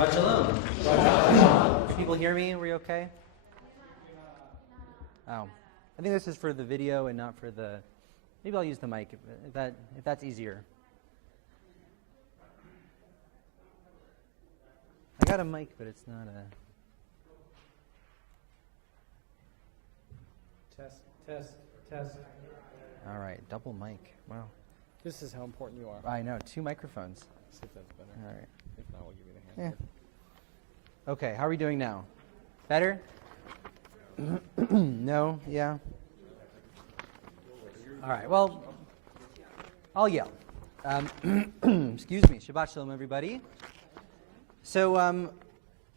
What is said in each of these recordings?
Shabbat shalom. Can people hear me? Are we okay? Oh, I think this is for the video and not for the. Maybe I'll use the mic if that's easier. I got a mic, but it's not a. Test. All right, double mic. Wow. This is how important you are. I know, 2 microphones. See if that's better. All right. If not, we'll give you the hand. Yeah. Okay, how are we doing now? Better? No? Yeah? All right, well, I'll yell. Excuse me. Shabbat shalom, everybody. So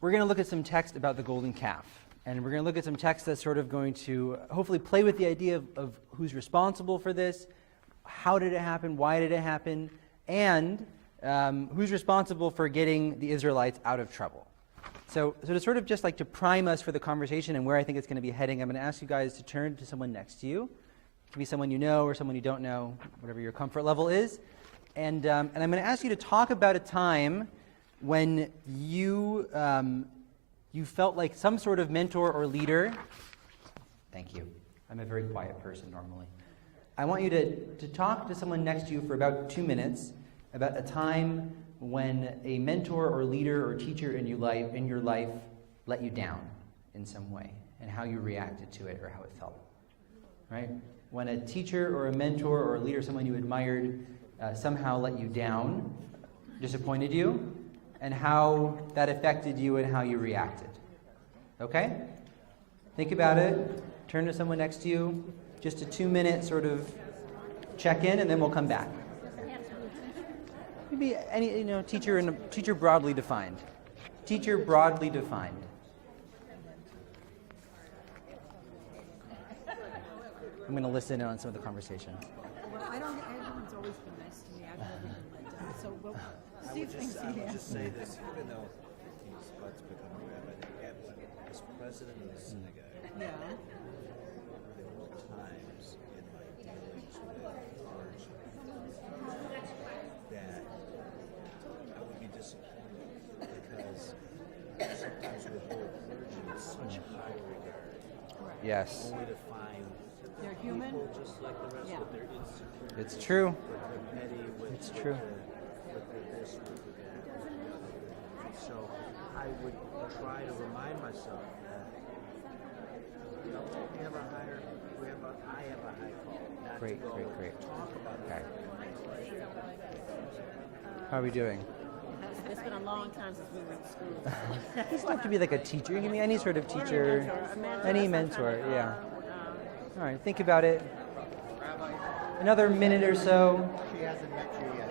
we're going to look at some text about the golden calf. And we're going to look at some text that's sort of going to hopefully play with the idea of who's responsible for this, how did it happen, why did it happen, and who's responsible for getting the Israelites out of trouble. So to sort of just like to prime us for the conversation and where I think it's going to be heading, I'm going to ask you guys to turn to someone next to you. It can be someone you know or someone you don't know, whatever your comfort level is. And I'm going to ask you to talk about a time when you felt like some sort of mentor or leader. Thank you. I'm a very quiet person normally. I want you to talk to someone next to you for about 2 minutes about a time when a mentor or leader or teacher in your life let you down in some way and how you reacted to it or how it felt. Right? When a teacher or a mentor or a leader, someone you admired, somehow let you down, disappointed you, and how that affected you and how you reacted. Okay? Think about it. Turn to someone next to you. Just a 2-minute sort of check-in, and then we'll come back. Maybe any teacher broadly defined. Teacher broadly defined. I'm going to listen in on some of the conversation. Well, everyone's always been nice to me. I've never been like that. So we'll see if things I would just say this, even though he's about to become a rabbi, as president of the synagogue, Yeah. there were times in my dealings with clergy that I would be disappointed because sometimes we hold clergy in such high regard, Yes. only to find They're human. people just like the rest Yeah. with their insecurities. It's true. With their petty, with It's true. with their this, with their that, with the other. And so I would try to remind myself that I have a high call. Not Great. to go talk about Okay. it. How are we doing? It's been a long time since we were in school. It doesn't have to be like a teacher. You can be any sort of teacher, any mentor. Yeah. All right. Think about it. Another minute or so. She hasn't met you yet.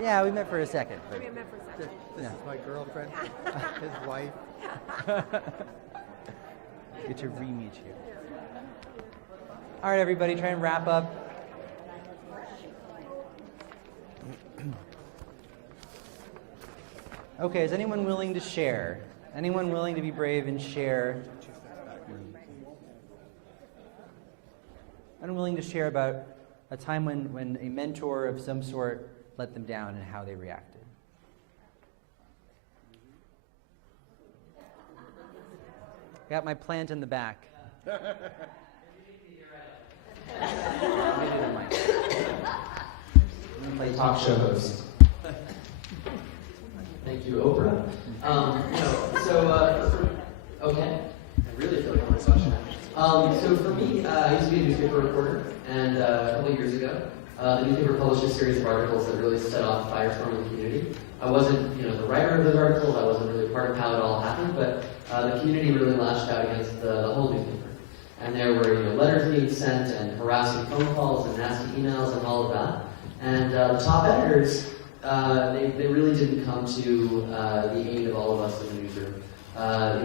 Yeah, we met for a second. But This Yeah. is my girlfriend, his wife. good to re-meet you. All right, everybody, try and wrap up. Okay, is anyone willing to share? Anyone willing to be brave and share? Anyone willing to share about a time when a mentor of some sort let them down and how they reacted? Got my plant in the back. Play talk show host. Thank you, Oprah. Okay. I really feel like I'm on question. So for me, I used to be a newspaper reporter, and a couple of years ago, the newspaper published a series of articles that really set off a firestorm in the community. I wasn't, the writer of those articles. I wasn't really part of how it all happened, but the community really lashed out against the whole newspaper. And there were, letters being sent and harassing phone calls and nasty emails and all of that. And the top editors, they really didn't come to the aid of all of us in the newsroom.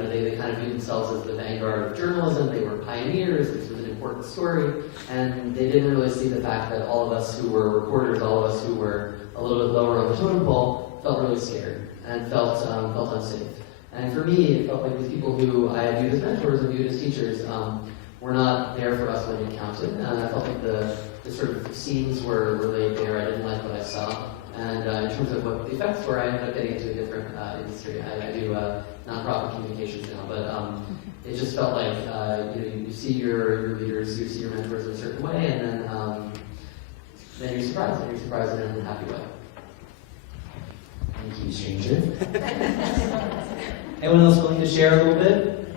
They kind of viewed themselves as the vanguard of journalism. They were pioneers. This was an important story, and they didn't really see the fact that all of us who were reporters, all of us who were a little bit lower on the totem pole, felt really scared and felt unsafe. And for me, it felt like these people who I had viewed as mentors and viewed as teachers were not there for us when it counted. And I felt like the sort of scenes were laid bare. I didn't like what I saw. And in terms of what the effects were, I ended up getting into a different industry. I do nonprofit communications now, but it just felt like you see your leaders, you see your mentors in a certain way, and then you're surprised, and you're surprised in a happy way. Thank you, stranger. Anyone else willing to share a little bit?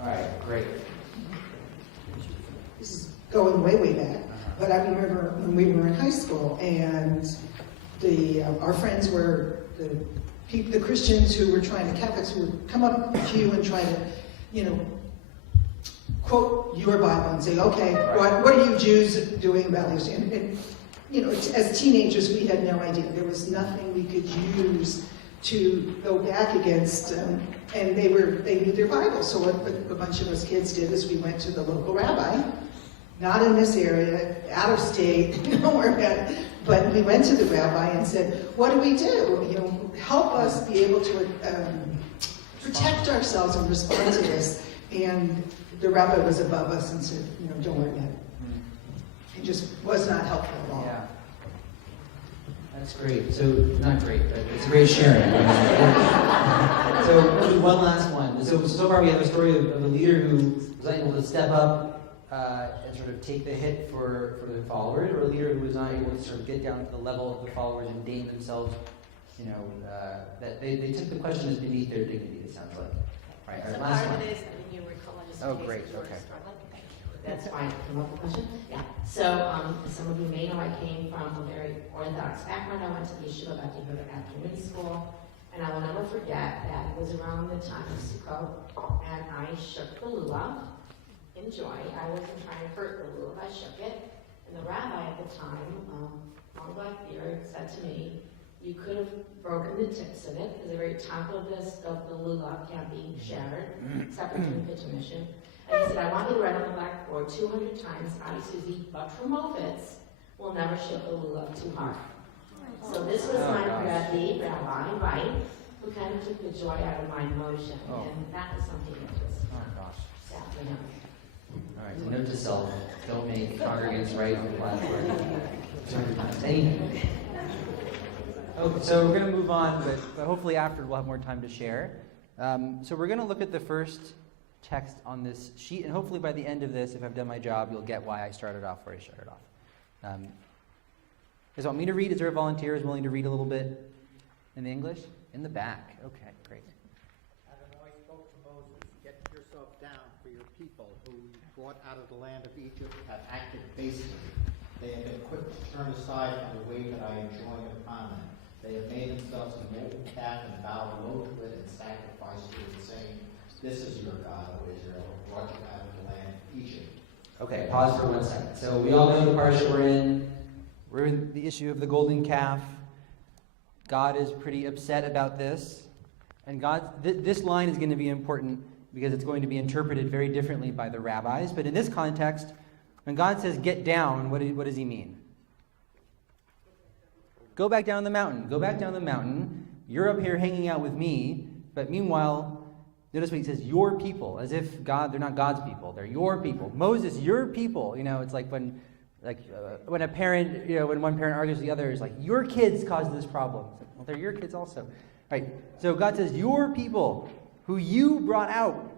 All right, great. This is going way, way back. But I remember when we were in high school, and our friends were the Christians who were trying to, Catholics who would come up to you and try to, quote your Bible and say, okay, what are you Jews doing about this? And as teenagers, we had no idea. There was nothing we could use to go back against, and they knew their Bible. So what a bunch of us kids did is we went to the local rabbi, not in this area, out of state, but we went to the rabbi and said, what do we do? Help us be able to protect ourselves and respond to this. And the rabbi was above us and said, don't worry about it. It just was not helpful at all. Yeah. That's great. So, not great, but it's great sharing. So, one last one. So far we have a story of a leader who was able to step up and sort of take the hit for their followers, or a leader who was not able to sort of get down to the level of the followers and deem themselves, that they took the question as beneath their dignity, it sounds like. Right, our So last part one. of this, you recall just Oh, in case great, you were okay. struggling. Okay. That's fine. Come up with a question? Yeah. So, some of you may know I came from a very Orthodox background. I went to the Yeshiva Bati afternoon school, and I will never forget that it was around the time of Sukkot, and I shook the lulav in joy. I wasn't trying to hurt the lulav. I shook it, and the rabbi at the time, long black beard, said to me, "You could have broken the tips of it, because the very top of the lulav can't be shattered, except for doing mission." And he said, "I want you to write on the blackboard 200 times, Adi Susie, but for Movitz, will never ship the lulav too hard." So this was my Rabbi Braver, right, who kind of took the joy out of my emotion, and that was something that was sad for him. All right, so note to self, don't make congregants write on the blackboard 200 times. Anything. Okay, so we're going to move on, but hopefully after we'll have more time to share. So we're going to look at the first text on this sheet, and hopefully by the end of this, if I've done my job, you'll get why I started off where I started off. You guys want me to read? Is there a volunteer who's willing to read a little bit in the English? In the back. Okay, great. Adonai spoke to Moses, get yourself down, for your people who you brought out of the land of Egypt have acted basely. They have been quick to turn aside from the way that I enjoined upon them. They have made themselves a molten calf and bowed low to it and sacrificed to it, saying, "This is your God, O Israel, who brought you out of the land of Egypt." Okay, pause for 1 second. So we all know the parsha we're in. We're in the issue of the golden calf. God is pretty upset about this. And this line is going to be important because it's going to be interpreted very differently by the rabbis. But in this context, when God says get down, what does he mean? Go back down the mountain. Go back down the mountain. You're up here hanging out with me. But meanwhile, notice what he says, your people, as if they're not God's people. They're your people. Moses, your people. It's like when a parent, when one parent argues with the other, it's like, your kids caused this problem. It's like, well, they're your kids also. Right? So God says, your people, who you brought out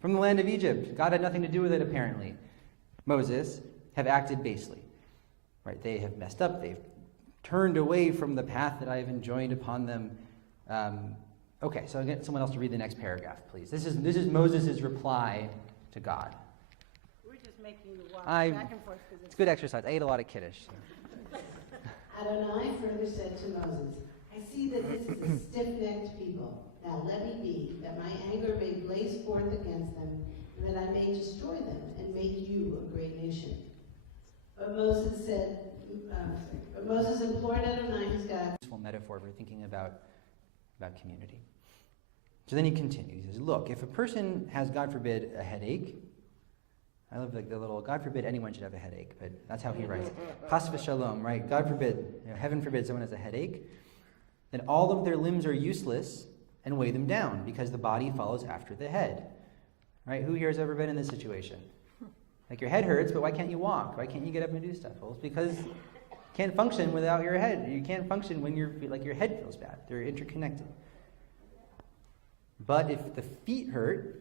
from the land of Egypt. God had nothing to do with it, apparently. Moses, have acted basely. Right? They have messed up. They've turned away from the path that I have enjoined upon them. Okay, so I'll get someone else to read the next paragraph, please. This is Moses' reply to God. We're just making you walk I- back and forth because It's good exercise. I ate a lot of kiddush. Adonai further said to Moses, "I see that this is a stiff-necked people. Now let me be, that my anger may blaze forth against them, and that I may destroy them and make you a great nation." But Moses implored Adonai his God. Useful metaphor for thinking about community. So then he continues. He says, look, if a person has, God forbid, a headache, I love the little, God forbid anyone should have a headache, but that's how he writes. Chas v'shalom, right? God forbid, heaven forbid someone has a headache, then all of their limbs are useless and weigh them down because the body follows after the head. Right? Who here has ever been in this situation? Like your head hurts, but why can't you walk? Why can't you get up and do stuff? Well, it's because can't function without your head. You can't function when your head feels bad. They're interconnected. But if the feet hurt,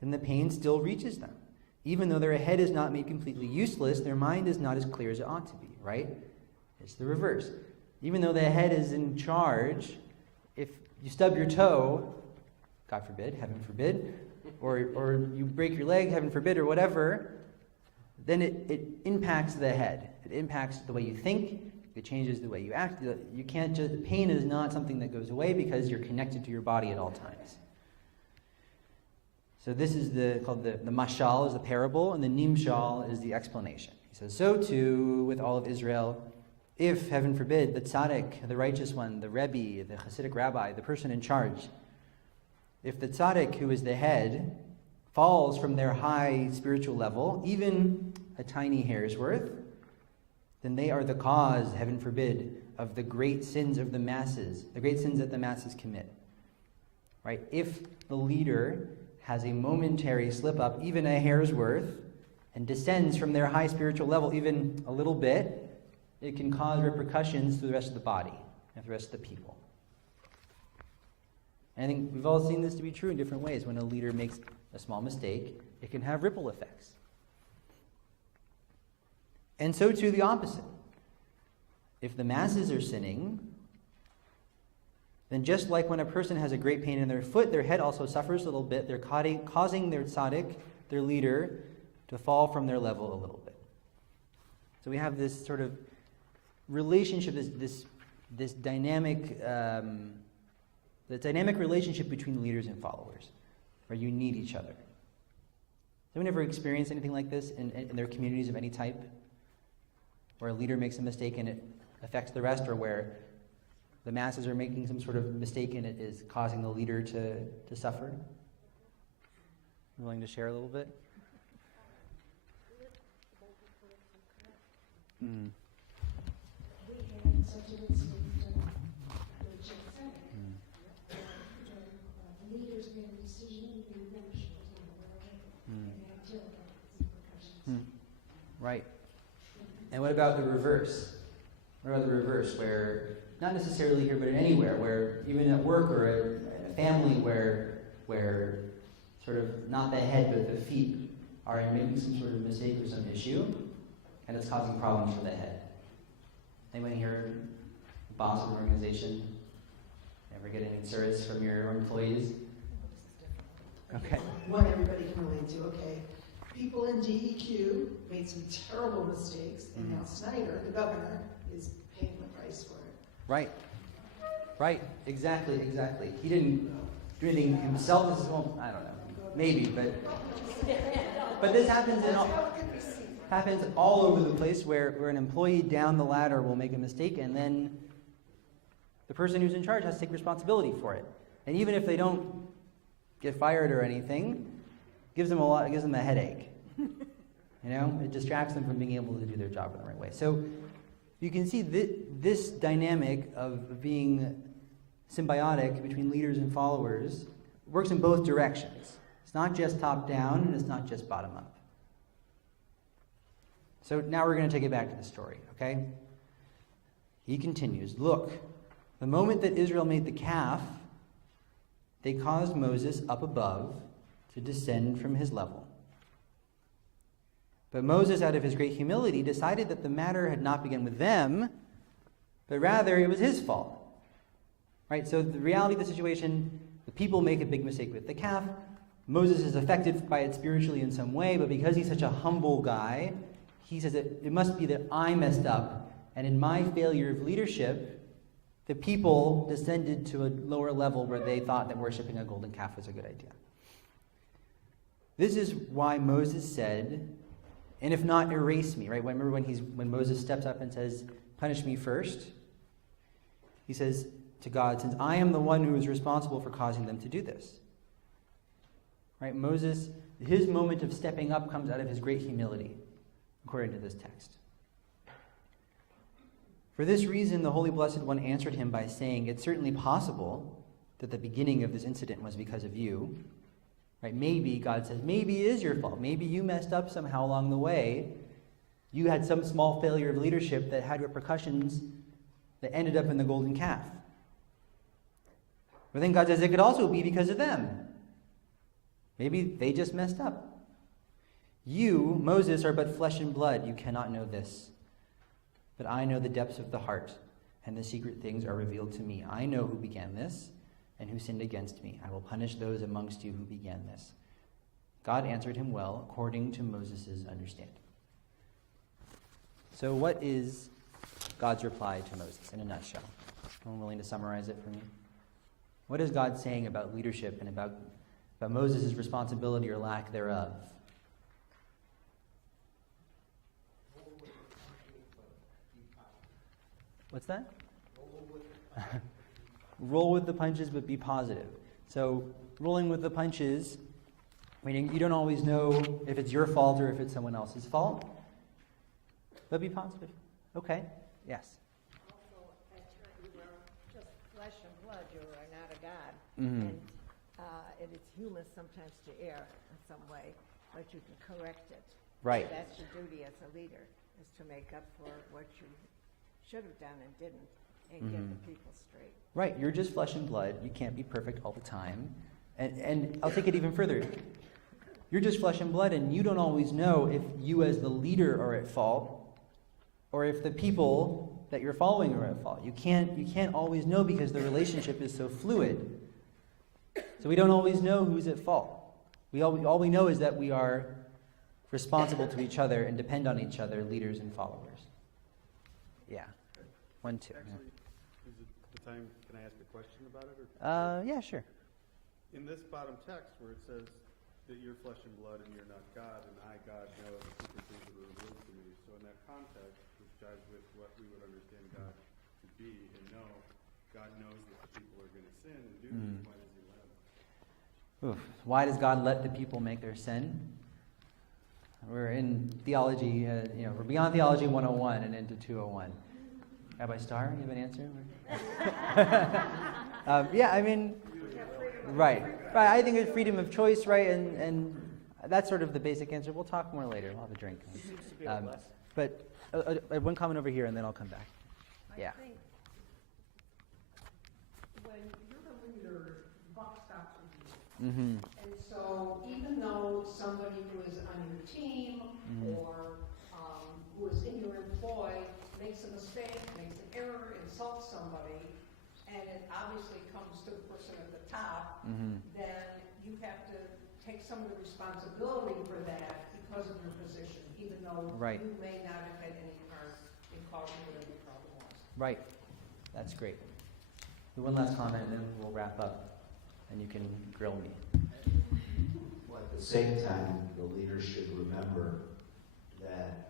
then the pain still reaches them. Even though their head is not made completely useless, their mind is not as clear as it ought to be, right? It's the reverse. Even though the head is in charge, if you stub your toe, God forbid, heaven forbid, or you break your leg, heaven forbid, or whatever, then it impacts the head. It impacts the way you think. It changes the way you act. You can't just, the pain is not something that goes away because you're connected to your body at all times. So this is called the mashal is the parable, and the nimshal is the explanation. He says, so too with all of Israel, if, heaven forbid, the tzaddik, the righteous one, the Rebbe, the Hasidic rabbi, the person in charge, if the tzaddik, who is the head, falls from their high spiritual level, even a tiny hair's worth, then they are the cause, heaven forbid, of the great sins of the masses, the great sins that the masses commit. Right? If the leader has a momentary slip up, even a hair's worth, and descends from their high spiritual level even a little bit, it can cause repercussions to the rest of the body and the rest of the people. And I think we've all seen this to be true in different ways. When a leader makes a small mistake, it can have ripple effects. And so too the opposite. If the masses are sinning, then just like when a person has a great pain in their foot, their head also suffers a little bit. They're causing their tzaddik, their leader, to fall from their level a little bit. So we have this sort of relationship, this dynamic, the dynamic relationship between leaders and followers, where you need each other. Has anyone ever experienced anything like this in their communities of any type? Where a leader makes a mistake and it affects the rest, or where the masses are making some sort of mistake and it is causing the leader to suffer? Willing to share a little bit? Mm. We had such an incident with Jim Senate. The leaders made a decision, the membership was not aware of it, and they had repercussions. Right. And what about the reverse? What about the reverse, where, not necessarily here, but anywhere, where even at work or a family where sort of not the head but the feet are making some sort of mistake or some issue, and it's causing problems for the head? Anyone here, boss of an organization, ever get any service from your employees? Okay. One everybody can relate to, okay. People in DEQ made some terrible mistakes, and now Snyder, the governor, is paying the price for it. Right. Right. Exactly. He didn't do anything himself. This is, well, I don't know. Maybe, but this happens happens all over the place where an employee down the ladder will make a mistake, and then the person who's in charge has to take responsibility for it. And even if they don't get fired or anything, it gives them a headache. You know, it distracts them from being able to do their job in the right way. So you can see this dynamic of being symbiotic between leaders and followers works in both directions. It's not just top down, and it's not just bottom up. So now we're going to take it back to the story, okay? He continues, look, the moment that Israel made the calf, they caused Moses up above to descend from his level. But Moses, out of his great humility, decided that the matter had not begun with them, but rather it was his fault. Right? So the reality of the situation, the people make a big mistake with the calf. Moses is affected by it spiritually in some way, but because he's such a humble guy, he says that it must be that I messed up, and in my failure of leadership, the people descended to a lower level where they thought that worshiping a golden calf was a good idea. This is why Moses said, and if not, erase me, right? Remember when Moses steps up and says, punish me first? He says to God, since I am the one who is responsible for causing them to do this. Right? Moses, his moment of stepping up comes out of his great humility, according to this text. For this reason, the Holy Blessed One answered him by saying, it's certainly possible that the beginning of this incident was because of you. Right? Maybe, God says, maybe it is your fault. Maybe you messed up somehow along the way. You had some small failure of leadership that had repercussions that ended up in the golden calf. But then God says it could also be because of them. Maybe they just messed up. You, Moses, are but flesh and blood. You cannot know this. But I know the depths of the heart, and the secret things are revealed to me. I know who began this and who sinned against me. I will punish those amongst you who began this. God answered him well, according to Moses' understanding. So what is God's reply to Moses in a nutshell? Anyone willing to summarize it for me? What is God saying about leadership and about Moses' responsibility or lack thereof? What's that? Roll with the punches, but be positive. So rolling with the punches, meaning you don't always know if it's your fault or if it's someone else's fault, but be positive. Okay, yes. Also, you are just flesh and blood. You are not a God. Mm-hmm. And it's human sometimes to err in some way, but you can correct it. Right. So that's your duty as a leader, is to make up for what you should have done and didn't, and get the people straight. Right, you're just flesh and blood. You can't be perfect all the time. And I'll take it even further. You're just flesh and blood, and you don't always know if you as the leader are at fault or if the people that you're following are at fault. You can't always know because the relationship is so fluid. So we don't always know who's at fault. All we know is that we are responsible to each other and depend on each other, leaders and followers. Yeah. 1, 2. Actually, is it the time, can I ask a question about it? Or? Yeah, sure. In this bottom text where it says that you're flesh and blood and you're not God, and I, God, know the secret things that are revealed to me. So in that context, which jives with what we would understand God to be and know, God knows that the people are going to sin and do this. Why does he let them? Oof. Why does God let the people make their sin? We're in theology, we're beyond theology 101 and into 201. Rabbi Starr, you have an answer? Yeah, I mean, right. I think it's freedom of choice, right? And that's sort of the basic answer. We'll talk more later. We'll have a drink. But one comment over here, and then I'll come back. Yeah. I think when you're the leader, the buck stops with you. Mm-hmm. And so even though somebody who is on your team or who is in your employ makes a mistake, makes an error, insults somebody, and it obviously comes to the person at the top, then you have to take some of the responsibility for that because of your position, even though you may not have had any part in causing whatever the problem was. Right. That's great. One last comment, and then we'll wrap up, and you can grill me. Well, at the same time, the leader should remember that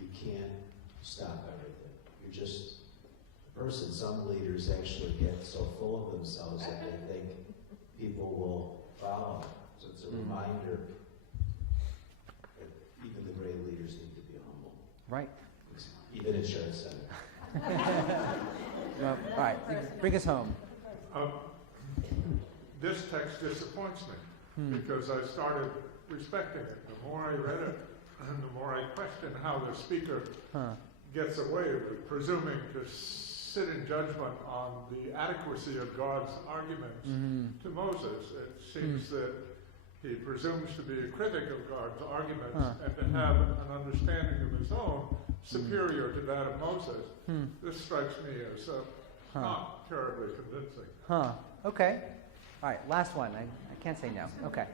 you can't stop everything. You're just a person. Some leaders actually get so full of themselves that they think people will follow. So it's a reminder that even the great leaders need to be humble. Right. Even in Shared Center. All right, bring us home. This text disappoints me because I started respecting it. The more I read it, and the more I question how the speaker gets away with presuming to sit in judgment on the adequacy of God's arguments to Moses. It seems that he presumes to be a critic of God's arguments and to have an understanding of his own superior to that of Moses. This strikes me as not terribly convincing. Okay. All right, last one. I can't say no. Okay.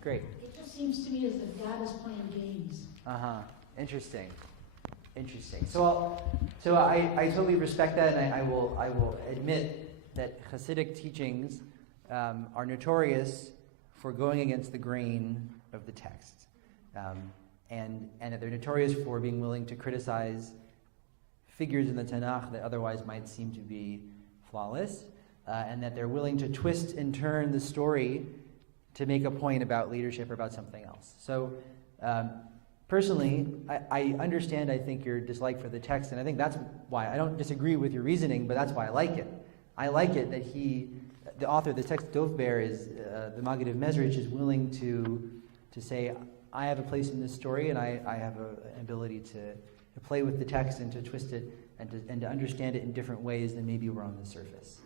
Great. It just seems to me as if God is playing games. Interesting. So I totally respect that, and I will admit that Hasidic teachings are notorious for going against the grain of the text, and that they're notorious for being willing to criticize figures in the Tanakh that otherwise might seem to be flawless, and that they're willing to twist and turn the story to make a point about leadership or about something else. So personally, I understand, I think, your dislike for the text, and I think that's why I don't disagree with your reasoning, but that's why I like it. I like it that the author of the text, Dov Ber, is the Maggid of Mezrich, is willing to say, I have a place in this story, and I have an ability to play with the text and to twist it and to understand it in different ways than maybe were on the surface.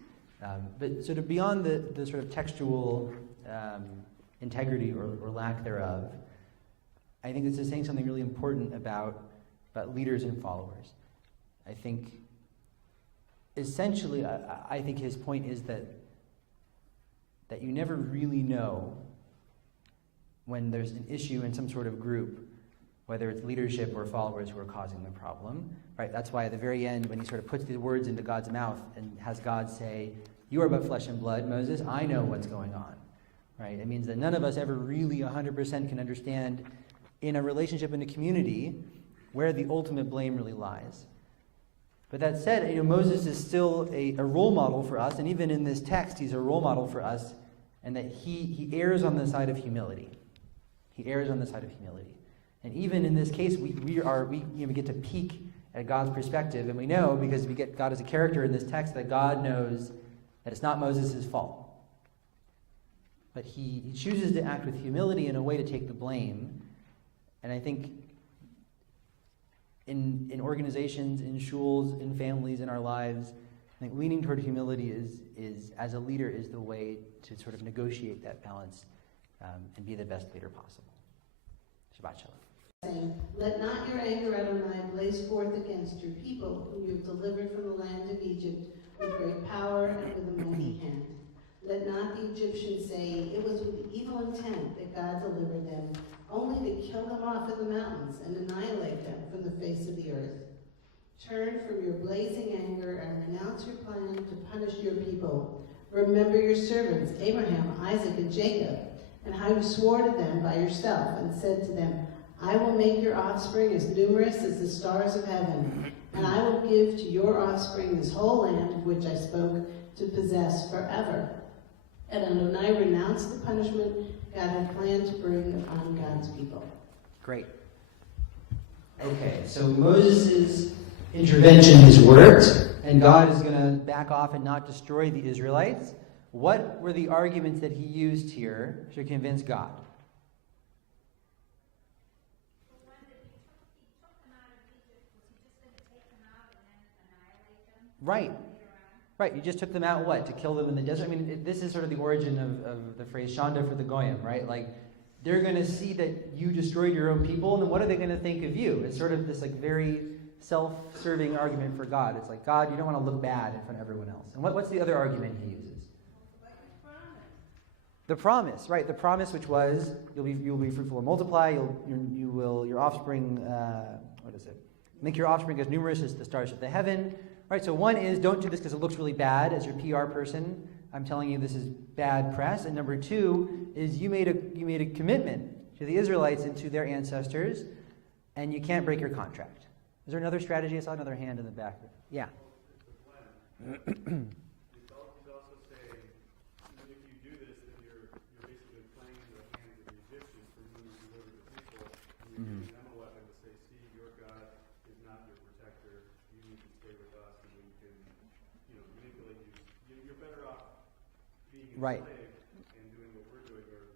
But sort of beyond the sort of textual integrity or lack thereof, I think this is saying something really important about leaders and followers. I think essentially, I think his point is that you never really know when there's an issue in some sort of group, whether it's leadership or followers who are causing the problem, right? That's why at the very end, when he sort of puts these words into God's mouth and has God say, "You are but flesh and blood, Moses, I know what's going on," right? It means that none of us ever really 100% can understand in a relationship, in a community, where the ultimate blame really lies. But that said, Moses is still a role model for us, and even in this text, he's a role model for us, and that he errs on the side of humility. He errs on the side of humility. And even in this case, we get to peek at God's perspective, and we know, because we get God as a character in this text, that God knows that it's not Moses' fault. But he chooses to act with humility in a way to take the blame. And I think in organizations, in shuls, in families, in our lives, I think leaning toward humility is as a leader, is the way to sort of negotiate that balance and be the best leader possible. Shabbat shalom. Saying, "Let not your anger, Adonai, blaze forth against your people, whom you have delivered from the land of Egypt with great power and with a mighty hand. Let not the Egyptians say, it was with evil intent that God delivered them, only to kill them off in the mountains and annihilate them from the face of the earth. Turn from your blazing anger and renounce your plan to punish your people. Remember your servants, Abraham, Isaac, and Jacob, and how you swore to them by yourself and said to them, I will make your offspring as numerous as the stars of heaven, and I will give to your offspring this whole land of which I spoke to possess forever. And Adonai renounced the punishment God had planned to bring upon God's people." Great. Okay, so Moses' intervention has worked, and God is going to back off and not destroy the Israelites. What were the arguments that he used here to convince God? Right. Right, you just took them out, what? To kill them in the desert? I mean, this is sort of the origin of the phrase Shanda for the Goyim, right? Like, they're going to see that you destroyed your own people, and then what are they going to think of you? It's sort of this like very self-serving argument for God. It's like, God, you don't want to look bad in front of everyone else. And what's the other argument he uses? The promise, right? The promise, which was you'll be fruitful and multiply. Your offspring. Make your offspring as numerous as the stars of the heaven. Right. So one is don't do this because it looks really bad. As your PR person, I'm telling you this is bad press. And number two is you made a commitment to the Israelites and to their ancestors, and you can't break your contract. Is there another strategy? I saw another hand in the back. Yeah. Right. And doing what we're doing, or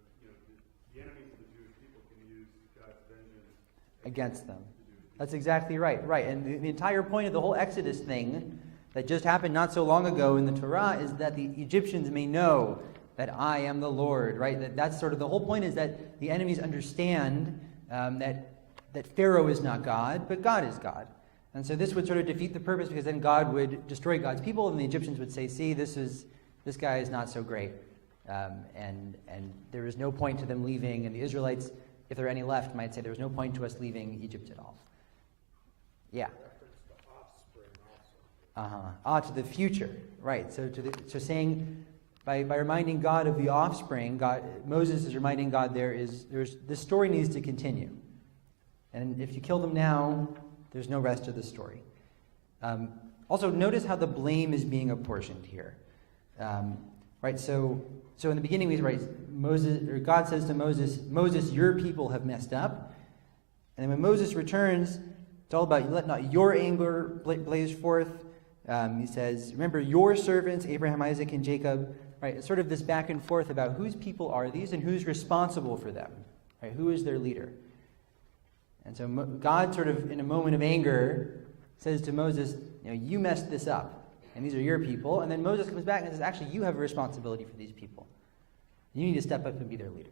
the enemies of the Jewish people can use God's vengeance against them. That's exactly right. Right. And the entire point of the whole Exodus thing that just happened not so long ago in the Torah is that the Egyptians may know that I am the Lord. Right. That's sort of the whole point, is that the enemies understand that Pharaoh is not God, but God is God. And so this would sort of defeat the purpose, because then God would destroy God's people, and the Egyptians would say, see, this guy is not so great, and there is no point to them leaving. And the Israelites, if there are any left, might say there was no point to us leaving Egypt at all. Yeah. To the future, right? So saying by reminding God of the offspring, Moses is reminding God there's this story needs to continue, and if you kill them now, there's no rest of the story. Also, notice how the blame is being apportioned here. Right, so in the beginning, God says to Moses, your people have messed up. And then when Moses returns, it's all about let not your anger blaze forth. He says, remember your servants, Abraham, Isaac, and Jacob. Right, it's sort of this back and forth about whose people are these and who's responsible for them. Right? Who is their leader? And so God sort of, in a moment of anger, says to Moses, you messed this up, and these are your people. And then Moses comes back and says, actually, you have a responsibility for these people. You need to step up and be their leader.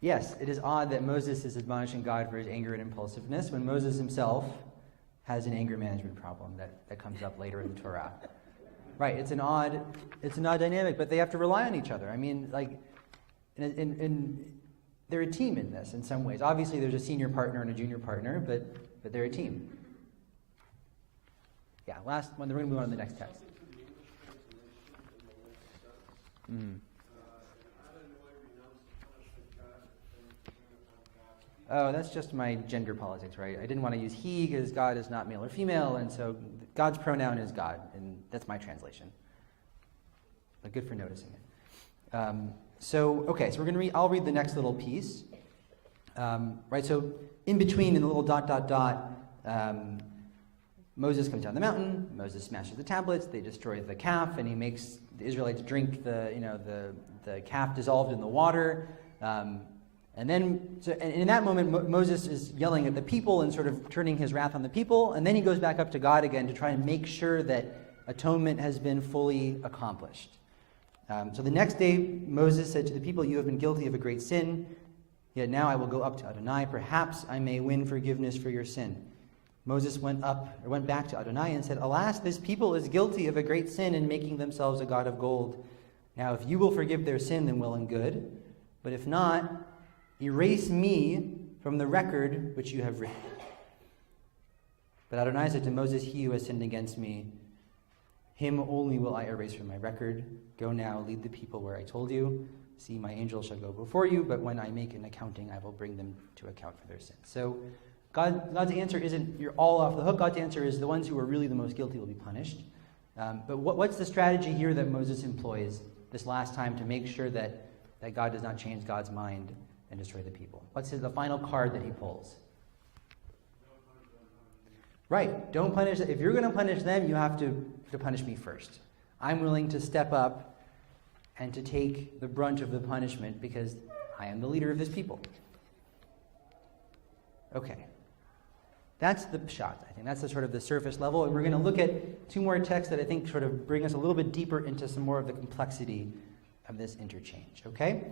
Yes, it is odd that Moses is admonishing God for his anger and impulsiveness when Moses himself has an anger management problem that comes up later in the Torah. Right, it's an odd dynamic, but they have to rely on each other. I mean, like, they're a team in this in some ways. Obviously, there's a senior partner and a junior partner, but they're a team. Yeah, last one. We're going to move on to the next text. Oh, that's just my gender politics, right? I didn't want to use he because God is not male or female, and so God's pronoun is God, and that's my translation. But good for noticing it. So we're going to read. I'll read the next little piece. Right. So in between, in the little ... Moses comes down the mountain. Moses smashes the tablets. They destroy the calf, and he makes the Israelites drink the calf dissolved in the water. And in that moment, Moses is yelling at the people and sort of turning his wrath on the people. And then he goes back up to God again to try and make sure that atonement has been fully accomplished. So the next day, Moses said to the people, "You have been guilty of a great sin. Yet now I will go up to Adonai. Perhaps I may win forgiveness for your sin." Moses went back to Adonai and said, "Alas, this people is guilty of a great sin in making themselves a god of gold. Now if you will forgive their sin, then well and good. But if not, erase me from the record which you have written." But Adonai said to Moses, "He who has sinned against me, him only will I erase from my record. Go now, lead the people where I told you. See, my angel shall go before you, but when I make an accounting, I will bring them to account for their sins." So God's answer isn't you're all off the hook. God's answer is the ones who are really the most guilty will be punished. But what's the strategy here that Moses employs this last time to make sure that God does not change God's mind and destroy the people? What's the final card that he pulls? Right, don't punish them. If you're going to punish them, you have to punish me first. I'm willing to step up and to take the brunt of the punishment because I am the leader of this people. Okay. That's the pshat. I think that's the sort of the surface level. And we're going to look at two more texts that I think sort of bring us a little bit deeper into some more of the complexity of this interchange. Okay?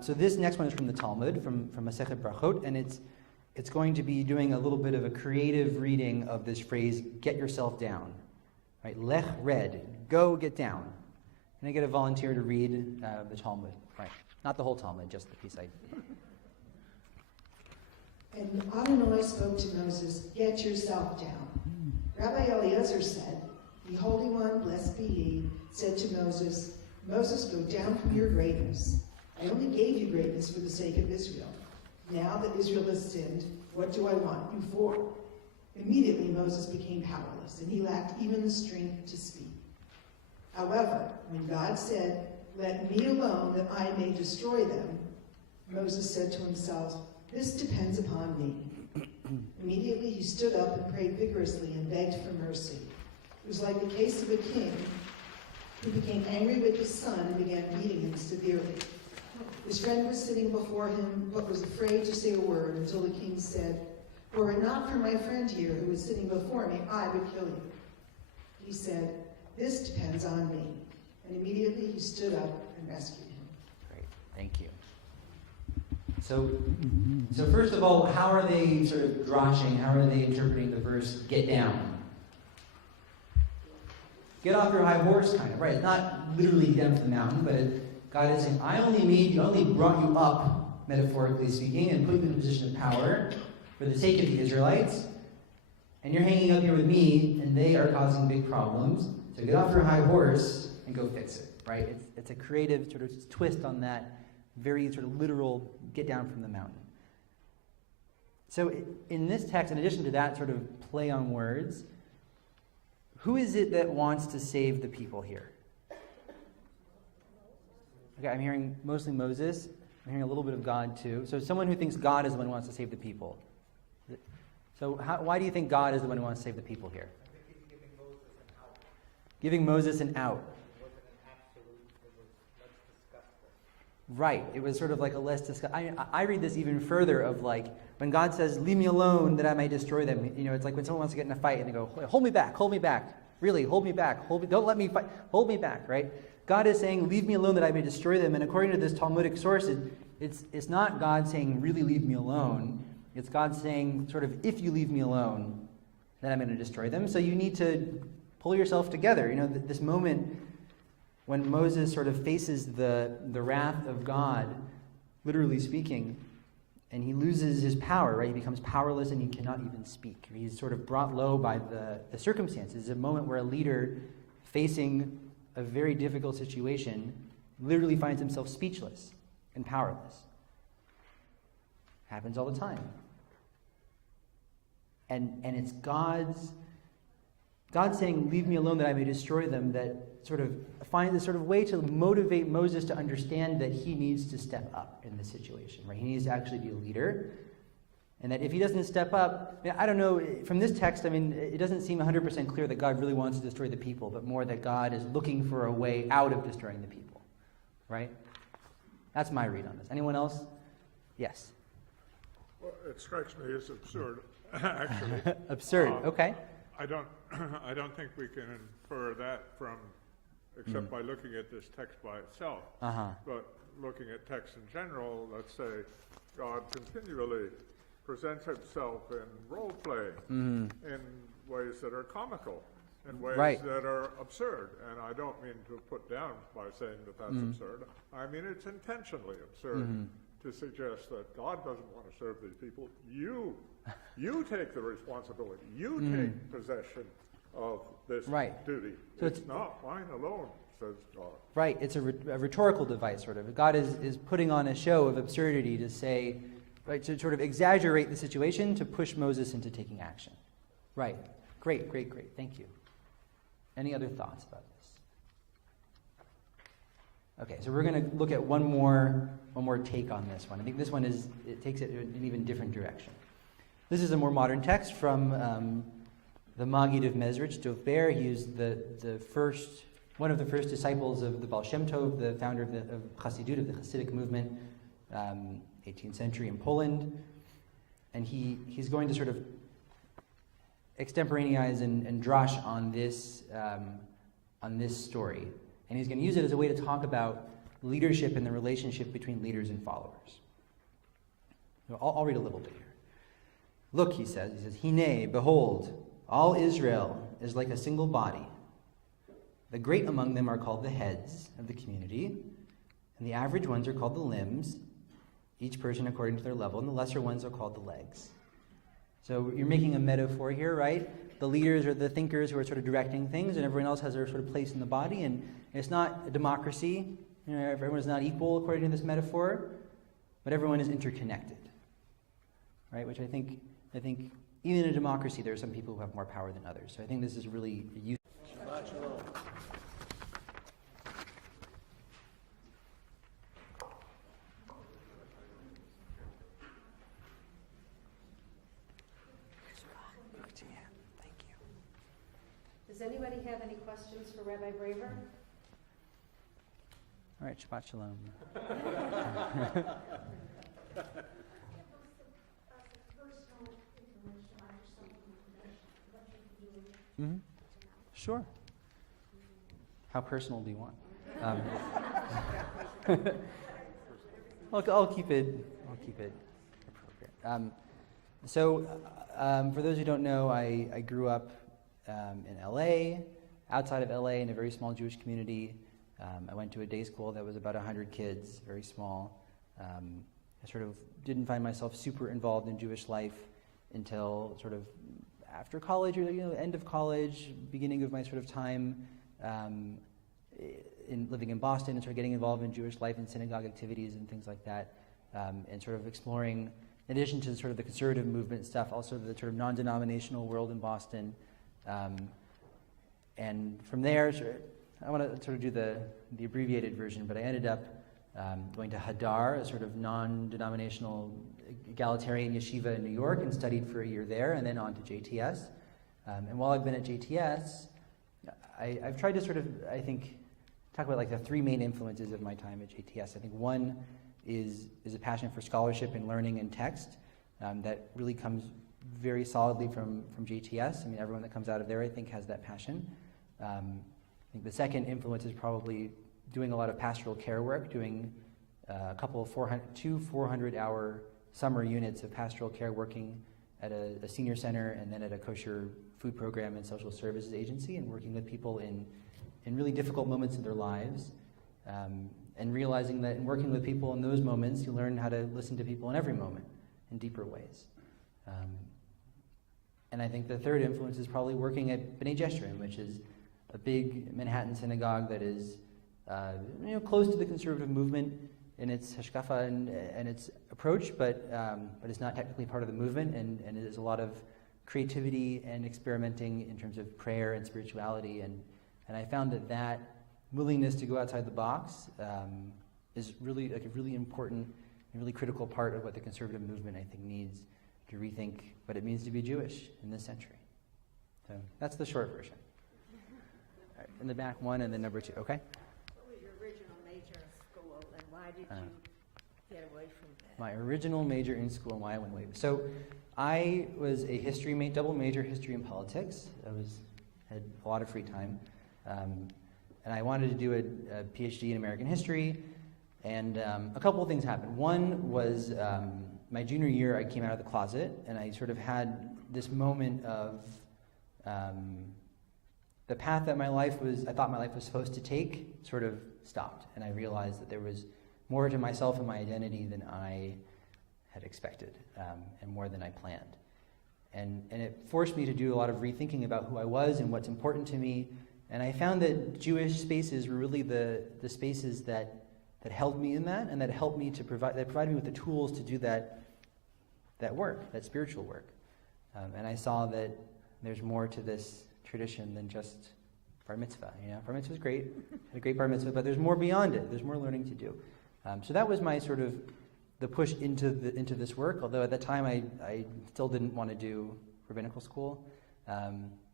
So this next one is from the Talmud, from Masechet Brachot, and it's going to be doing a little bit of a creative reading of this phrase, "get yourself down." Right? Lech red, go get down. Can I get a volunteer to read the Talmud? Right. Not the whole Talmud, just the piece I... And Adonai spoke to Moses, "Get yourself down." Rabbi Eliezer said, "The Holy One, blessed be he, said to Moses, 'Moses, go down from your greatness. I only gave you greatness for the sake of Israel. Now that Israel has sinned, what do I want you for?' Immediately Moses became powerless, and he lacked even the strength to speak. However, when God said, 'Let me alone that I may destroy them,' Moses said to himself, 'This depends upon me.' Immediately he stood up and prayed vigorously and begged for mercy. It was like the case of a king who became angry with his son and began beating him severely. His friend was sitting before him, but was afraid to say a word until the king said, 'Were it not for my friend here who is sitting before me, I would kill you.' He said, 'This depends on me.' And immediately he stood up and rescued him." Great, thank you. So first of all, how are they sort of drashing, how are they interpreting the verse, "get down"? Get off your high horse, kind of, right? It's not literally down to the mountain, but God is saying, I only brought you up, metaphorically speaking, and put you in a position of power for the sake of the Israelites, and you're hanging up here with me, and they are causing big problems, so get off your high horse and go fix it, right? It's a creative sort of twist on that very sort of literal get down from the mountain. So in this text, in addition to that sort of play on words, who is it that wants to save the people here? Okay, I'm hearing mostly Moses. I'm hearing a little bit of God too. So someone who thinks God is the one who wants to save the people. So why do you think God is the one who wants to save the people here? I think he's giving Moses an out. Giving Moses an out. It wasn't an absolute Right. It was sort of like a less discuss. I read this even further of like when God says, "Leave me alone, that I may destroy them." You know, it's like when someone wants to get in a fight and they go, "Hold me back, hold me back. Really, hold me back. Don't let me fight. Hold me back." Right? God is saying, "Leave me alone, that I may destroy them." And according to this Talmudic source, it's not God saying, "Really, leave me alone." It's God saying, sort of, "If you leave me alone, then I'm going to destroy them." So you need to pull yourself together. You know, this moment when Moses sort of faces the wrath of God, literally speaking, and he loses his power, right? He becomes powerless and he cannot even speak. He's sort of brought low by the circumstances. It's a moment where a leader facing a very difficult situation literally finds himself speechless and powerless. Happens all the time. And it's God saying, "Leave me alone, that I may destroy them," that sort of finds a sort of way to motivate Moses to understand that he needs to step up in this situation, right? He needs to actually be a leader. And that if he doesn't step up, I don't know, from this text, I mean, it doesn't seem 100% clear that God really wants to destroy the people, but more that God is looking for a way out of destroying the people, right? That's my read on this. Anyone else? Yes. Well, it strikes me as absurd, actually. Absurd, okay. I don't think we can infer that from, except by looking at this text by itself. But looking at text in general, let's say God continually presents himself in role play in ways that are comical, in ways that are absurd. And I don't mean to put down by saying that that's absurd. I mean it's intentionally absurd to suggest that God doesn't want to serve these people. You take the responsibility. You take possession of this duty. So it's not mine alone, says God. Right. It's a rhetorical device, sort of. God is putting on a show of absurdity to say, right, to sort of exaggerate the situation to push Moses into taking action. Right. Great. Thank you. Any other thoughts about this? Okay, so we're going to look at one more take on this one. I think this one takes it in an even different direction. This is a more modern text from the Maggid of Mezrich, Dov Ber. He was one of the first disciples of the Baal Shem Tov, the founder of Chassidut, of the Hasidic movement, 18th century in Poland. And he's going to sort of extemporaneize and drash on this story. And he's going to use it as a way to talk about leadership and the relationship between leaders and followers. So I'll read a little bit here. Look, he says, Hine, behold, all Israel is like a single body. The great among them are called the heads of the community, and the average ones are called the limbs, each person according to their level, and the lesser ones are called the legs. So you're making a metaphor here, right? The leaders are the thinkers who are sort of directing things, and everyone else has their sort of place in the body, and it's not a democracy. You know, everyone is not equal according to this metaphor, but everyone is interconnected, right? Which I think even in a democracy, there are some people who have more power than others. So I think this is really useful. Shabbat shalom. Does anybody have any questions for Rabbi Braver? All right, Shabbat shalom. Sure. How personal do you want? I'll keep it appropriate. For those who don't know, I grew up in LA, outside of LA, in a very small Jewish community. I went to a day school that was about 100 kids, very small. I sort of didn't find myself super involved in Jewish life until sort of after college, or end of college, beginning of my sort of time in living in Boston, and sort of getting involved in Jewish life and synagogue activities and things like that, and sort of exploring, in addition to sort of the conservative movement stuff, also the sort of non-denominational world in Boston. And from there, I want to sort of do the abbreviated version, but I ended up going to Hadar, a sort of non-denominational egalitarian yeshiva in New York, and studied for a year there, and then on to JTS. And while I've been at JTS, I've tried to sort of, I think, talk about like the three main influences of my time at JTS. I think one is a passion for scholarship and learning and text that really comes very solidly from JTS. I mean, everyone that comes out of there, I think, has that passion. I think the second influence is probably doing a lot of pastoral care work, doing a couple of 400-hour summer units of pastoral care working at a senior center and then at a kosher food program and social services agency, and working with people in really difficult moments of their lives, and realizing that in working with people in those moments, you learn how to listen to people in every moment in deeper ways. And I think the third influence is probably working at B'nai Jeshurun, which is a big Manhattan synagogue that is close to the conservative movement in its hashkafa and its approach, but it's not technically part of the movement, and it is a lot of creativity and experimenting in terms of prayer and spirituality, and I found that willingness to go outside the box is really like a really important and really critical part of what the conservative movement, I think, needs to rethink what it means to be Jewish in this century. So that's the short version. All right, in the back, one, and then number two. Okay. What was your original major in school, and why did you get away from that? My original major in school and why I went away. So I was a double major, history and politics. I had a lot of free time. And I wanted to do a PhD in American history, and a couple of things happened. One was my junior year, I came out of the closet, and I sort of had this moment of the path that I thought my life was supposed to take sort of stopped, and I realized that there was more to myself and my identity than I had expected, and more than I planned. And it forced me to do a lot of rethinking about who I was and what's important to me. And I found that Jewish spaces were really the spaces that held me in that, and that helped me that provided me with the tools to do that work, that spiritual work. And I saw that there's more to this tradition than just bar mitzvah. Bar mitzvah is great, a great bar mitzvah, but there's more beyond it. There's more learning to do. So that was my sort of the push into this work. Although at that time I still didn't want to do rabbinical school.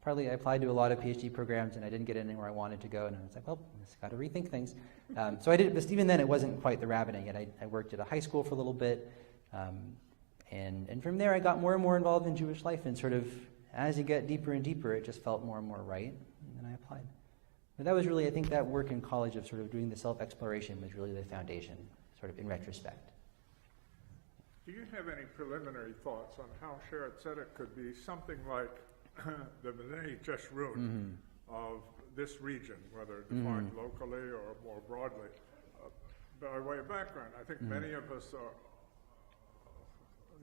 Partly I applied to a lot of PhD programs and I didn't get anywhere I wanted to go, and I was like, well, I just got to rethink things. So I did, but even then it wasn't quite the rabbining yet. I worked at a high school for a little bit, and from there I got more and more involved in Jewish life, and sort of as you get deeper and deeper, it just felt more and more right, and then I applied. But that was really, I think that work in college of sort of doing the self-exploration was really the foundation, sort of in retrospect. Do you have any preliminary thoughts on how Sharet Tzedek could be something like the B'nai Jeshurun of this region, whether defined locally or more broadly? By way of background, I think many of us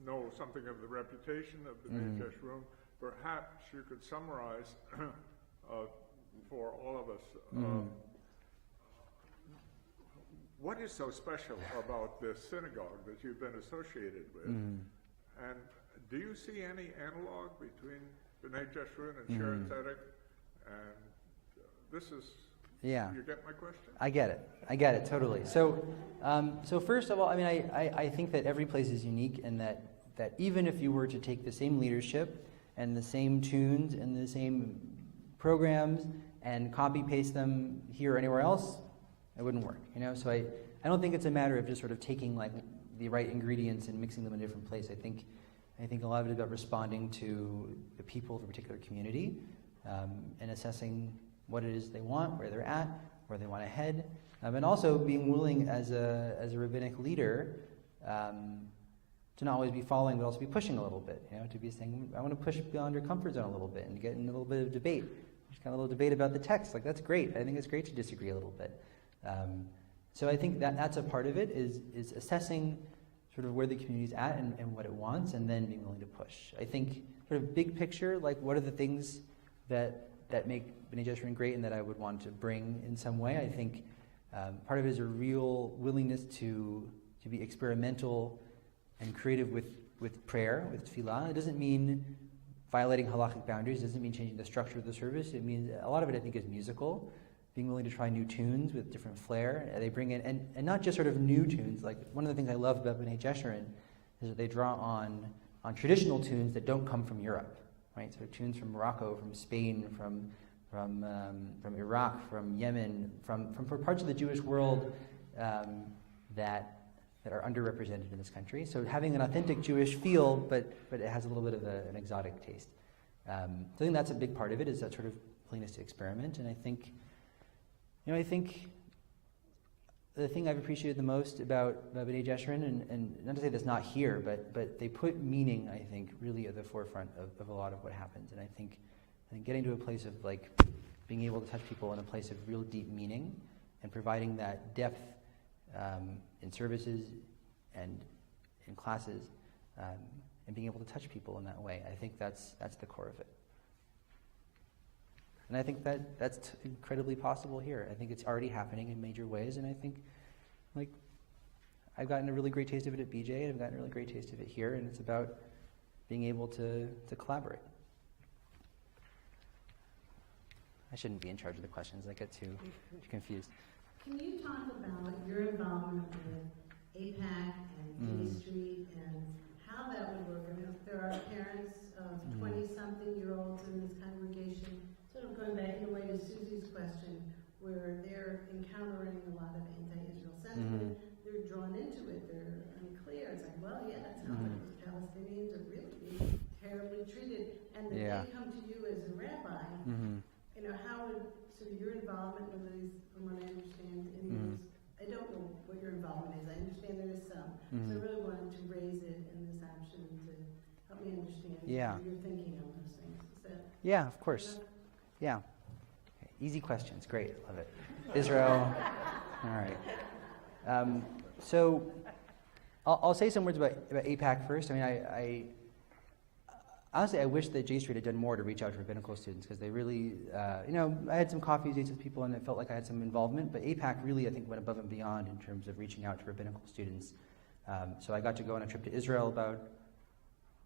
know something of the reputation of B'nai Jeshurun. Perhaps you could summarize for all of us what is so special about this synagogue that you've been associated with, and do you see any analog between B'nai Jeshurun and Sharet Tzedek? And this is, you get my question? I get it totally. So first of all, I mean, I think that every place is unique, and that even if you were to take the same leadership and the same tunes and the same programs and copy paste them here or anywhere else, it wouldn't work. So I don't think it's a matter of just sort of taking like the right ingredients and mixing them in a different place. I think a lot of it is about responding to the people of a particular community, and assessing what it is they want, where they're at, where they want to head, and also being willing as a rabbinic leader to not always be following, but also be pushing a little bit. To be saying, I want to push beyond your comfort zone a little bit and get in a little bit of debate. Just got a little debate about the text. Like, that's great. I think it's great to disagree a little bit. So I think that's a part of it, is assessing sort of where the community's at and what it wants, and then being willing to push. I think sort of big picture, like what are the things that make B'nai Jeshurun great and that I would want to bring in some way. I think part of it is a real willingness to be experimental and creative with prayer, with tefillah. It doesn't mean violating halachic boundaries. It doesn't mean changing the structure of the service. It means a lot of it, I think, is musical. Being willing to try new tunes with different flair. They bring in, and not just sort of new tunes. Like, one of the things I love about B'nai Jeshurun is that they draw on traditional tunes that don't come from Europe, right? So tunes from Morocco, from Spain, from from Iraq, from Yemen, from parts of the Jewish world that are underrepresented in this country. So having an authentic Jewish feel, but it has a little bit of an exotic taste. So I think that's a big part of it, is that sort of willingness to experiment. And I think the thing I've appreciated the most about B'nai Jeshurun, and not to say that's not here, but they put meaning, I think, really at the forefront of a lot of what happens. And I think getting to a place of like being able to touch people in a place of real deep meaning and providing that depth in services and in classes and being able to touch people in that way, I think that's the core of it. And I think that's incredibly possible here. I think it's already happening in major ways, and I think, like, I've gotten a really great taste of it at BJ, and I've gotten a really great taste of it here, and it's about being able to collaborate. I shouldn't be in charge of the questions. I get too confused. Can you talk about your involvement with APAC and J Street and how that would work? I mean, if there are parents of 20-something-year-olds in this congregation, sort of going back in a way to Susie's question, where they're encountering a lot of anti-Israel sentiment, they're drawn into it, they're unclear. It's like, well, yeah, it sounds like those Palestinians are really being terribly treated, and that they come to you as a rabbi. You know, how would sort of your involvement with these, from what I understand, in these, I don't know what your involvement is. I understand there is some. So I really wanted to raise it in this option to help me understand your thinking on those things. Is that of course. Yeah. Okay. Easy questions. Great. Love it. Israel. All right. So I'll say some words about APAC first. I mean, honestly, I wish that J Street had done more to reach out to rabbinical students, because they really, I had some coffee dates with people and it felt like I had some involvement, but APAC really, I think, went above and beyond in terms of reaching out to rabbinical students. So I got to go on a trip to Israel about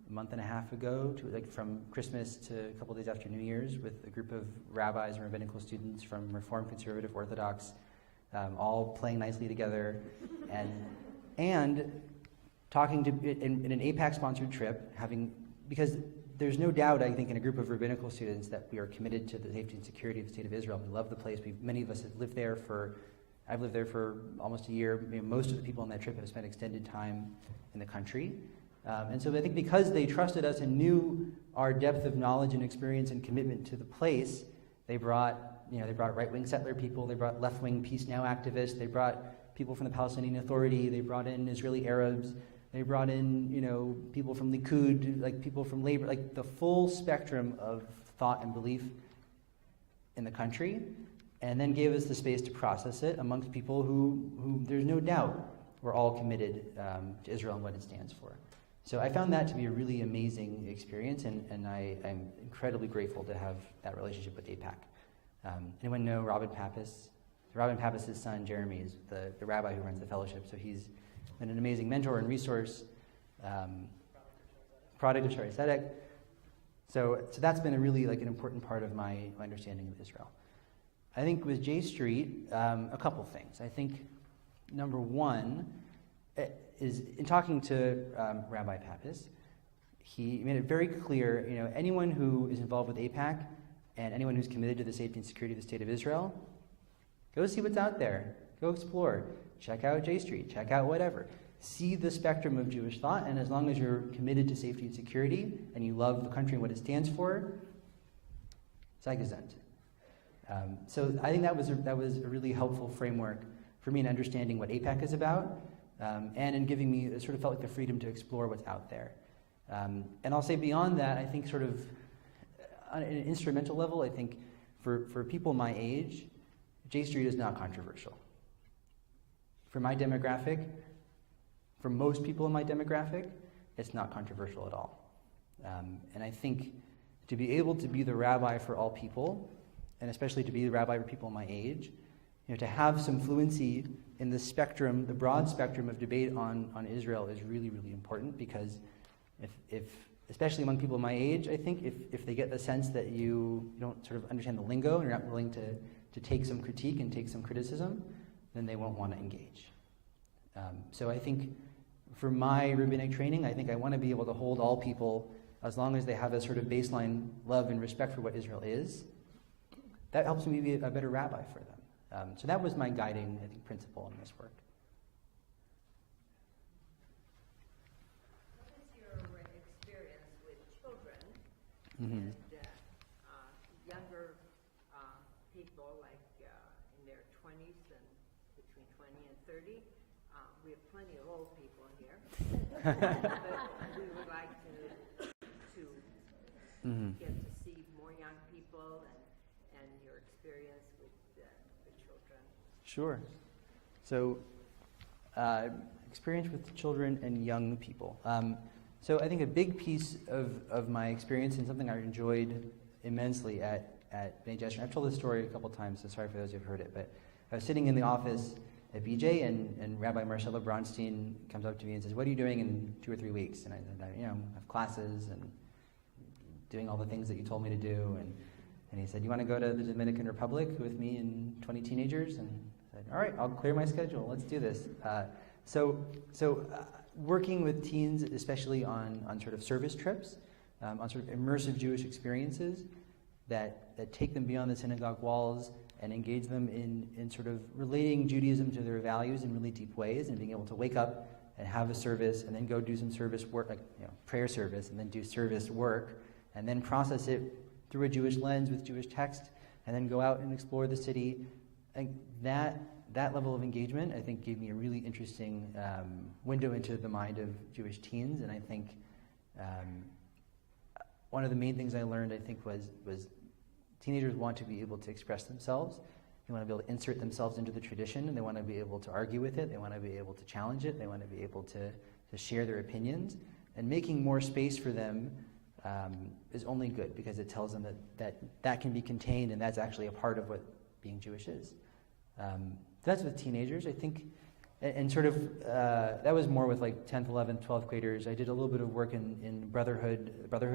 a month and a half ago, from Christmas to a couple days after New Year's, with a group of rabbis and rabbinical students from Reform, Conservative, Orthodox, all playing nicely together, and talking to in an APAC-sponsored trip, because there's no doubt, I think, in a group of rabbinical students that we are committed to the safety and security of the state of Israel. We love the place. Many of us have lived there I've lived there for almost a year. Most of the people on that trip have spent extended time in the country. And so I think because they trusted us and knew our depth of knowledge and experience and commitment to the place, they brought right-wing settler people, they brought left-wing Peace Now activists, they brought people from the Palestinian Authority, they brought in Israeli Arabs, they brought in, people from Likud, like people from labor, like the full spectrum of thought and belief in the country, and then gave us the space to process it amongst people who there's no doubt were all committed to Israel and what it stands for. So I found that to be a really amazing experience, and I'm incredibly grateful to have that relationship with APAC. Anyone know Robin Pappas? Robin Pappas' son, Jeremy, is the rabbi who runs the fellowship, so he's been an amazing mentor and resource, product of Shari Tzedek. So that's been a really an important part of my understanding of Israel. I think with J Street, a couple things. I think number one is in talking to Rabbi Pappas, he made it very clear, anyone who is involved with APAC and anyone who's committed to the safety and security of the state of Israel, go see what's out there. Go explore. Check out J Street. Check out whatever. See the spectrum of Jewish thought, and as long as you're committed to safety and security and you love the country and what it stands for, sei gesandt. So I think that was a really helpful framework for me in understanding what APAC is about, and in giving me, it sort of felt like the freedom to explore what's out there. And I'll say beyond that, I think sort of on an instrumental level, I think for people my age, J Street is not controversial. For my demographic, for most people in my demographic, it's not controversial at all. And I think to be able to be the rabbi for all people, and especially to be the rabbi for people my age, to have some fluency in the spectrum, the broad spectrum of debate on Israel is really, really important, because if especially among people my age, I think if they get the sense that you don't sort of understand the lingo and you're not willing to take some critique and take some criticism, then they won't want to engage. So I think for my rabbinic training, I think I want to be able to hold all people, as long as they have a sort of baseline love and respect for what Israel is, that helps me be a better rabbi for them. So that was my guiding, I think, principle in this work. What is your experience with children Mm-hmm. and younger people, like in their 20s and between 20 and 30? We have plenty of old people here, but we would like to get to see more young people and your experience with children. Sure. So, experience with children and young people. So I think a big piece of my experience and something I enjoyed immensely at B'nai Jeshurun, I've told this story a couple times, so sorry for those who've heard it, but I was sitting in the office at BJ, and Rabbi Marcelo Bronstein comes up to me and says, "What are you doing in 2 or 3 weeks?" And I said, "I have classes and doing all the things that you told me to do." And he said, "You want to go to the Dominican Republic with me and 20 teenagers?" And I said, "All right, I'll clear my schedule. Let's do this." So working with teens, especially on sort of service trips, on sort of immersive Jewish experiences that take them beyond the synagogue walls and engage them in sort of relating Judaism to their values in really deep ways, and being able to wake up and have a service and then go do some service work, like prayer service, and then do service work, and then process it through a Jewish lens with Jewish text, and then go out and explore the city. And that level of engagement, I think, gave me a really interesting window into the mind of Jewish teens. And I think one of the main things I learned, I think, was teenagers want to be able to express themselves. They want to be able to insert themselves into the tradition, and they want to be able to argue with it. They want to be able to challenge it. They want to be able to share their opinions. And making more space for them is only good, because it tells them that can be contained, and that's actually a part of what being Jewish is. That's with teenagers, I think, and sort of that was more with like 10th, 11th, 12th graders. I did a little bit of work in Brotherhood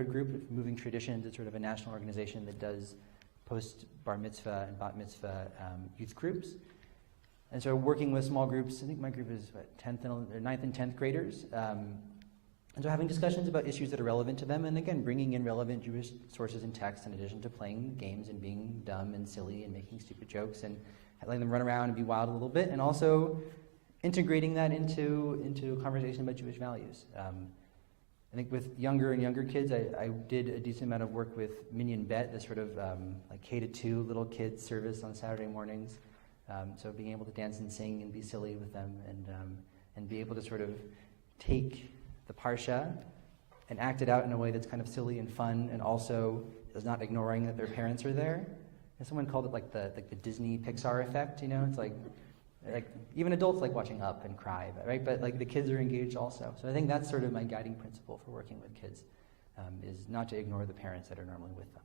group, Moving Traditions. It's sort of a national organization that does post bar mitzvah and bat mitzvah youth groups. And so working with small groups, I think my group is 9th and 10th graders. And so having discussions about issues that are relevant to them, and again, bringing in relevant Jewish sources and texts in addition to playing games and being dumb and silly and making stupid jokes and letting them run around and be wild a little bit, and also integrating that into a conversation about Jewish values. I think with younger and younger kids, I did a decent amount of work with Minyan Bet, the sort of like K-2 little kids service on Saturday mornings. So being able to dance and sing and be silly with them, and be able to sort of take the Parsha and act it out in a way that's kind of silly and fun, and also is not ignoring that their parents are there. And someone called it like the Disney Pixar effect, It's like even adults like watching Up and cry, right? But like the kids are engaged also. So I think that's sort of my guiding principle for working with kids, is not to ignore the parents that are normally with them.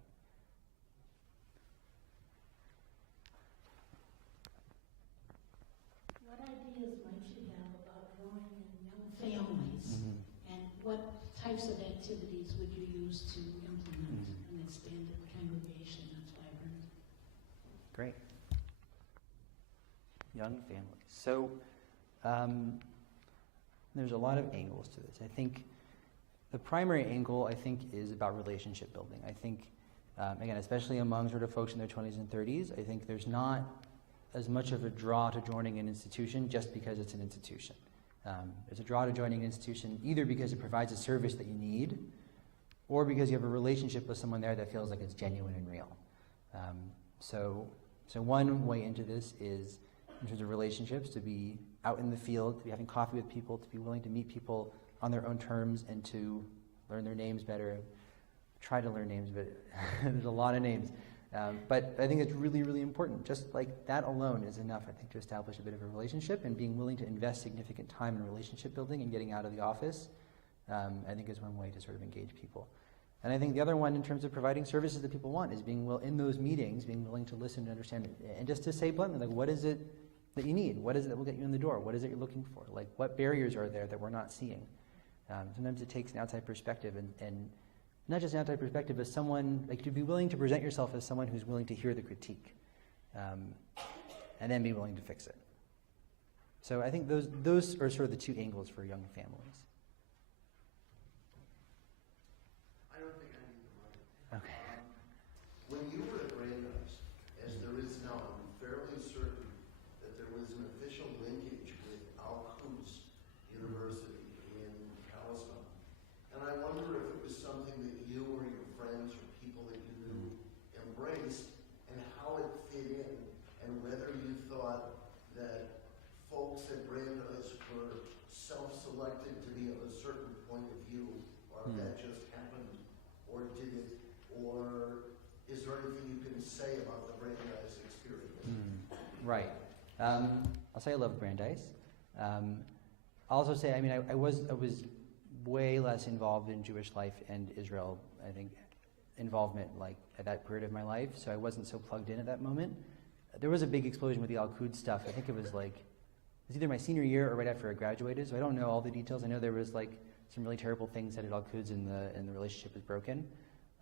What ideas might you have about drawing in young families? And what types of activities would you use to implement an expanded congregation that's vibrant? Great. Young families. So there's a lot of angles to this. I think the primary angle, is about relationship building. I think, again, especially among sort of folks in their 20s and 30s, I think there's not as much of a draw to joining an institution just because it's an institution. There's a draw to joining an institution either because it provides a service that you need, or because you have a relationship with someone there that feels like it's genuine and real. So one way into this is, in terms of relationships, to be out in the field, to be having coffee with people, to be willing to meet people on their own terms, and to learn their names better. Try to learn names, but there's a lot of names. But I think it's really, really important. Just like that alone is enough, I think, to establish a bit of a relationship, and being willing to invest significant time in relationship building and getting out of the office, I think is one way to sort of engage people. And I think the other one, in terms of providing services that people want, is being in those meetings, being willing to listen and understand, and just to say bluntly, like, what is it that you need? What is it that will get you in the door? What is it you're looking for? Like, what barriers are there that we're not seeing? Sometimes it takes an outside perspective, and not just an outside perspective, but someone, like, to be willing to present yourself as someone who's willing to hear the critique, and then be willing to fix it. So I think those are sort of the two angles for young families. I don't think I need the money. Okay. When you were at Brandeis, as that Brandeis were self-selected to be of a certain point of view, or if that just happened, or did it, or is there anything you can say about the Brandeis experience? Right. I'll say I love Brandeis. I'll also say, I mean, I was way less involved in Jewish life and Israel, I think, involvement like at that period of my life, so I wasn't so plugged in at that moment. There was a big explosion with the Al-Quds stuff. I think it was either my senior year or right after I graduated, so I don't know all the details. I know there was like some really terrible things said at Al-Quds and the relationship was broken.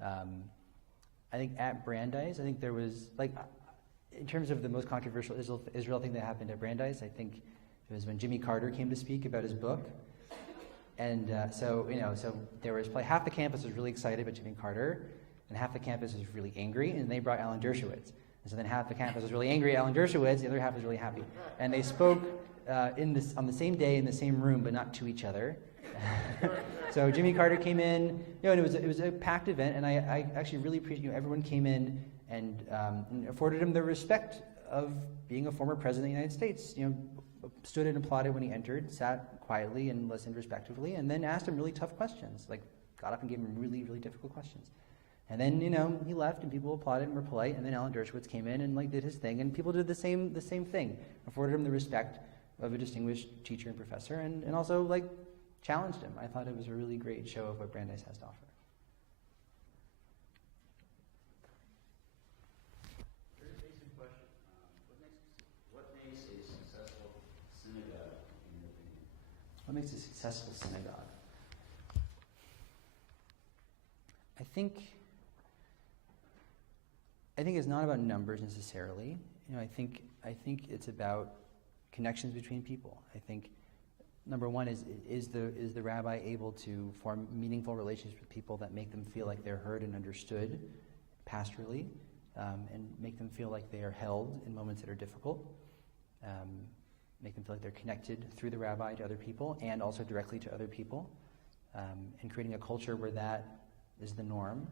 I think at Brandeis, I think there was, like, in terms of the most controversial Israel thing that happened at Brandeis, I think it was when Jimmy Carter came to speak about his book. And so there was probably half the campus was really excited about Jimmy Carter, and half the campus was really angry, and they brought Alan Dershowitz. And so then half the campus was really angry at Alan Dershowitz, the other half was really happy. And they spoke on the same day in the same room, but not to each other. So Jimmy Carter came in, and it was a packed event, and I actually really appreciate everyone came in and afforded him the respect of being a former president of the United States. Stood and applauded when he entered, sat quietly and listened respectively, and then asked him really tough questions. Like, got up and gave him really, really difficult questions. And then, he left, and people applauded and were polite. And then Alan Dershowitz came in and did his thing, and people did the same thing, afforded him the respect of a distinguished teacher and professor, and also challenged him. I thought it was a really great show of what Brandeis has to offer. Very basic question. What makes a successful synagogue, in your opinion? What makes a successful synagogue? I think it's not about numbers necessarily. I think it's about connections between people. I think number one is the rabbi able to form meaningful relationships with people that make them feel like they're heard and understood pastorally, and make them feel like they are held in moments that are difficult, make them feel like they're connected through the rabbi to other people and also directly to other people, and creating a culture where that is the norm.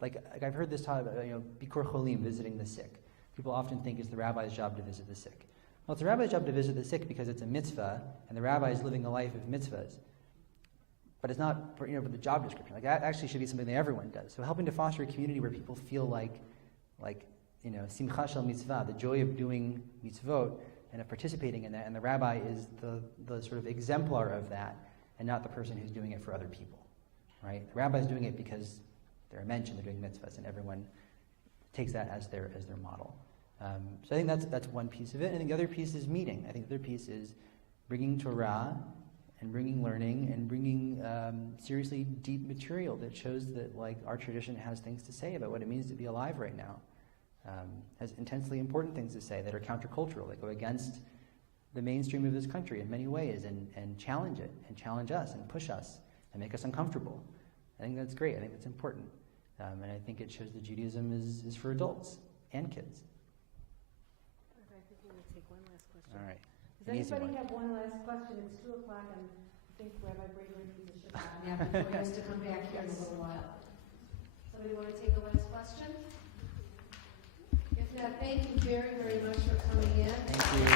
Like I've heard this talk about, Bikur Cholim, visiting the sick. People often think it's the rabbi's job to visit the sick. Well, it's the rabbi's job to visit the sick because it's a mitzvah, and the rabbi is living a life of mitzvahs. But it's not, for the job description. That actually should be something that everyone does. So helping to foster a community where people feel like simcha shel mitzvah, the joy of doing mitzvot and of participating in that, and the rabbi is the sort of exemplar of that, and not the person who's doing it for other people, right? The rabbi is doing it because they're a mensch and they're doing mitzvahs, and everyone takes that as their model. So I think that's one piece of it. And I think the other piece is meeting. I think the other piece is bringing Torah and bringing learning and bringing seriously deep material that shows that our tradition has things to say about what it means to be alive right now. Has intensely important things to say that are countercultural, that go against the mainstream of this country in many ways, and challenge it, and challenge us, and push us, and make us uncomfortable. I think that's great. I think that's important. And I think it shows that Judaism is for adults and kids. Okay, I think we're going to take one last question. All right. Does anybody have one last question? It's 2 o'clock, and I think Rabbi Braver needs a Shabbat nap before he has to come back here in a little while. Somebody want to take the last question? If not, thank you very, very much for coming in. Thank you.